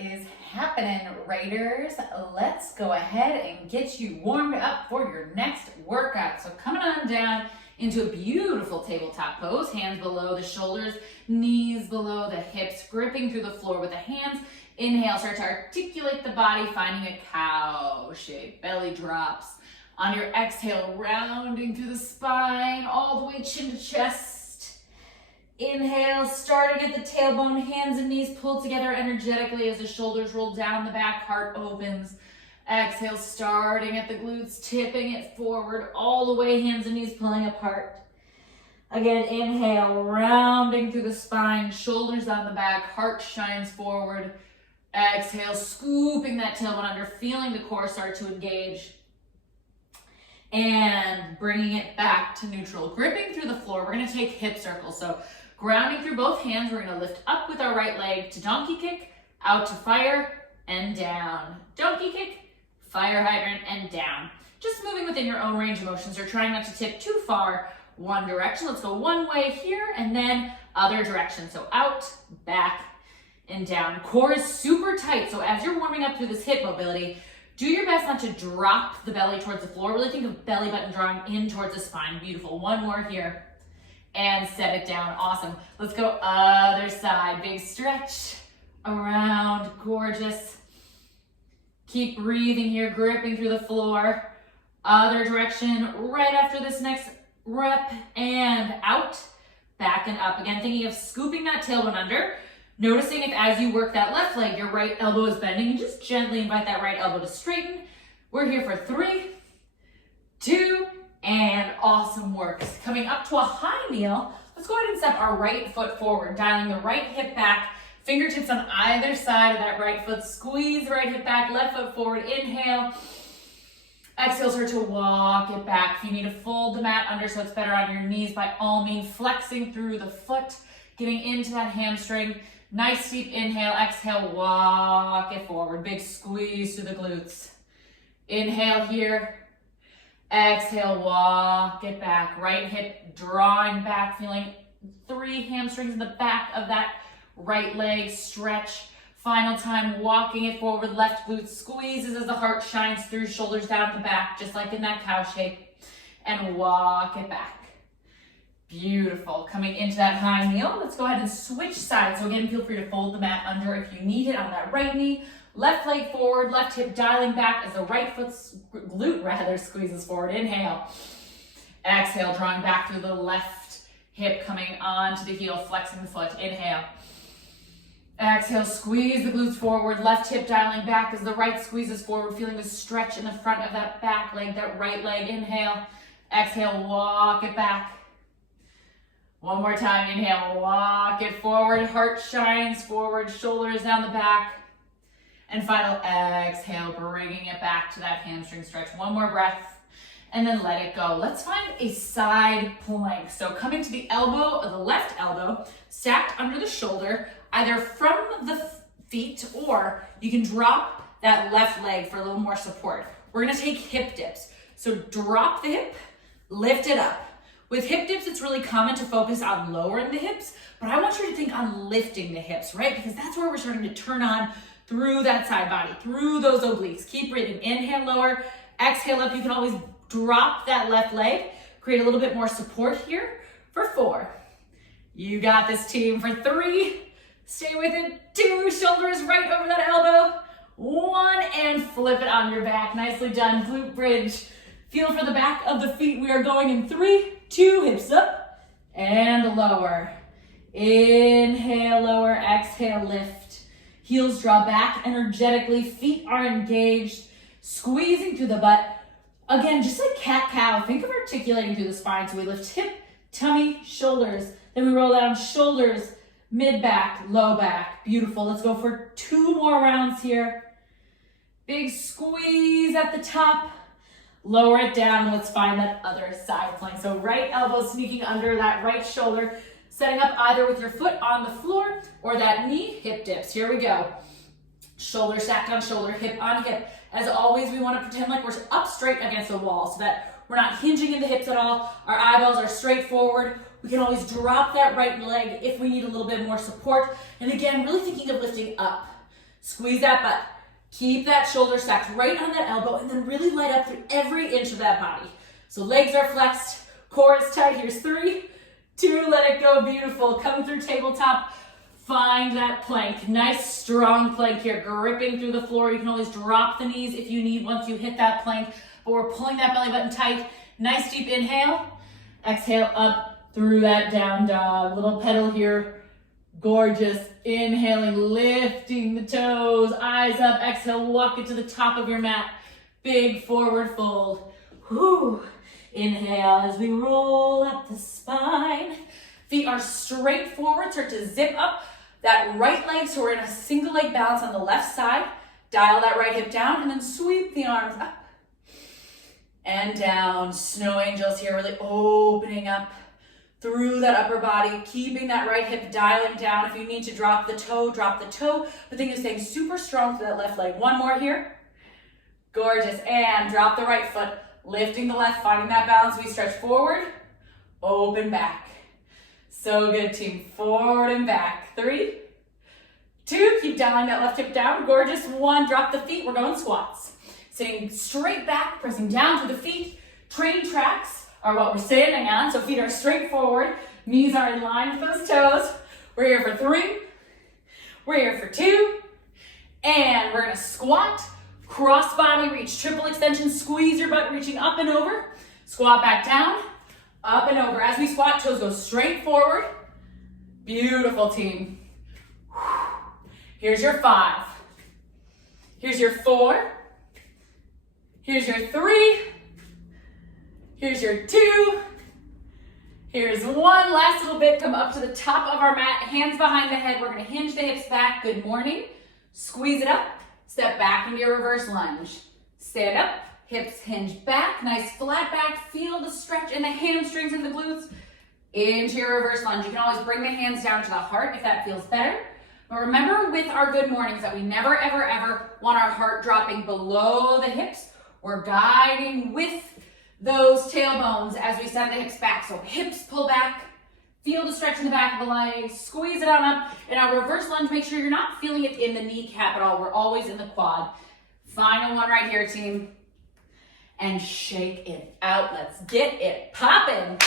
is happening, Raiders? Let's go ahead and get you warmed up for your next workout. So coming on down into a beautiful tabletop pose, hands below the shoulders, knees below the hips, gripping through the floor with the hands. Inhale, start to articulate the body, finding a cow shape, belly drops. On your exhale, rounding through the spine, all the way chin to chest. Inhale, starting at the tailbone, hands and knees pulled together energetically as the shoulders roll down the back, heart opens. Exhale, starting at the glutes, tipping it forward, all the way, hands and knees pulling apart. Again, inhale, rounding through the spine, shoulders down the back, heart shines forward. Exhale, scooping that tailbone under, feeling the core start to engage. And bringing it back to neutral, gripping through the floor. We're gonna take hip circles. So grounding through both hands, we're gonna lift up with our right leg to donkey kick, out to fire, and down. Donkey kick, fire hydrant, and down. Just moving within your own range of motion, so trying not to tip too far one direction. Let's go one way here, and then other direction. So out, back, and down. Core is super tight, so as you're warming up through this hip mobility, do your best not to drop the belly towards the floor. Really think of belly button drawing in towards the spine. Beautiful. One more here. And set it down. Awesome. Let's go other side. Big stretch around. Gorgeous. Keep breathing here, gripping through the floor. Other direction right after this next rep. And out, back and up. Again, thinking of scooping that tailbone under. Noticing if as you work that left leg, your right elbow is bending, and just gently invite that right elbow to straighten. We're here for 3, 2, and awesome work. Coming up to a high kneel, let's go ahead and step our right foot forward, dialing the right hip back, fingertips on either side of that right foot. Squeeze the right hip back, left foot forward, inhale. Exhale, start to walk it back. If you need to fold the mat under so it's better on your knees, by all means, flexing through the foot, getting into that hamstring. Nice deep inhale, exhale, walk it forward. Big squeeze through the glutes. Inhale here. Exhale, walk it back. Right hip drawing back, feeling 3 hamstrings in the back of that right leg. Stretch. Final time, walking it forward. Left glute squeezes as the heart shines through, shoulders down the back, just like in that cow shape. And walk it back. Beautiful. Coming into that high kneel, let's go ahead and switch sides. So again, feel free to fold the mat under if you need it on that right knee. Left leg forward, left hip dialing back as the right foot, glute squeezes forward. Inhale. Exhale, drawing back through the left hip, coming onto the heel, flexing the foot. Inhale. Exhale, squeeze the glutes forward, left hip dialing back as the right squeezes forward, feeling the stretch in the front of that back leg, that right leg. Inhale. Exhale, walk it back. One more time, inhale, walk it forward, heart shines forward, shoulders down the back. And final exhale, bringing it back to that hamstring stretch. One more breath, and then let it go. Let's find a side plank. So coming to the elbow, or the left elbow, stacked under the shoulder, either from the feet, or you can drop that left leg for a little more support. We're gonna take hip dips. So drop the hip, lift it up. With hip dips, it's really common to focus on lowering the hips, but I want you to think on lifting the hips, right? Because that's where we're starting to turn on through that side body, through those obliques. Keep breathing. Inhale, lower. Exhale, up. You can always drop that left leg. Create a little bit more support here for 4. You got this, team. For 3. Stay with it. 2. Shoulders right over that elbow. 1, and flip it on your back. Nicely done. Glute bridge. Feel for the back of the feet. We are going in 3, 2, hips up and lower. Inhale, lower, exhale, lift. Heels draw back energetically, feet are engaged, squeezing through the butt. Again, just like cat-cow, think of articulating through the spine. So we lift hip, tummy, shoulders, then we roll down shoulders, mid-back, low back. Beautiful. Let's go for 2 more rounds here. Big squeeze at the top. Lower it down. Let's find that other side plank. So right elbow sneaking under that right shoulder, setting up either with your foot on the floor or that knee, hip dips. Here we go. Shoulder stacked on shoulder, hip on hip. As always, we want to pretend like we're up straight against the wall so that we're not hinging in the hips at all. Our eyeballs are straight forward. We can always drop that right leg if we need a little bit more support. And again, really thinking of lifting up. Squeeze that butt. Keep that shoulder stacked right on that elbow and then really light up through every inch of that body. So legs are flexed, core is tight. Here's 3, 2, let it go, beautiful. Come through tabletop, find that plank. Nice strong plank here, gripping through the floor. You can always drop the knees if you need once you hit that plank, but we're pulling that belly button tight. Nice deep inhale, exhale up through that down dog. Little pedal here, gorgeous. Inhaling, lifting the toes, eyes up, exhale, walk it to the top of your mat. Big forward fold. Whew. Inhale as we roll up the spine. Feet are straight forward, start to zip up that right leg, so we're in a single leg balance on the left side. Dial that right hip down and then sweep the arms up and down. Snow angels here, really opening up through that upper body, keeping that right hip dialing down. If you need to drop the toe, but think of staying super strong through that left leg. One more here. Gorgeous. And drop the right foot, lifting the left, finding that balance. We stretch forward, open back. So good, team. Forward and back. 3, 2, keep dialing that left hip down. Gorgeous. 1, drop the feet. We're going squats. Sitting straight back, pressing down through the feet. Train tracks are what we're standing on. So feet are straight forward. Knees are in line with those toes. We're here for 3. We're here for 2. And we're gonna squat, cross body reach, triple extension, squeeze your butt, reaching up and over. Squat back down, up and over. As we squat, toes go straight forward. Beautiful, team. Here's your 5. Here's your 4. Here's your 3. Here's your 2. Here's 1. Last little bit. Come up to the top of our mat. Hands behind the head. We're going to hinge the hips back. Good morning. Squeeze it up. Step back into your reverse lunge. Stand up. Hips hinge back. Nice flat back. Feel the stretch in the hamstrings and the glutes. Into your reverse lunge. You can always bring the hands down to the heart if that feels better. But remember with our good mornings that we never, ever, ever want our heart dropping below the hips. We're guiding with those tailbones as we send the hips back. So hips pull back, feel the stretch in the back of the legs, squeeze it on up. In our reverse lunge, make sure you're not feeling it in the kneecap at all. We're always in the quad. Final one right here, team. And shake it out. Let's get it popping.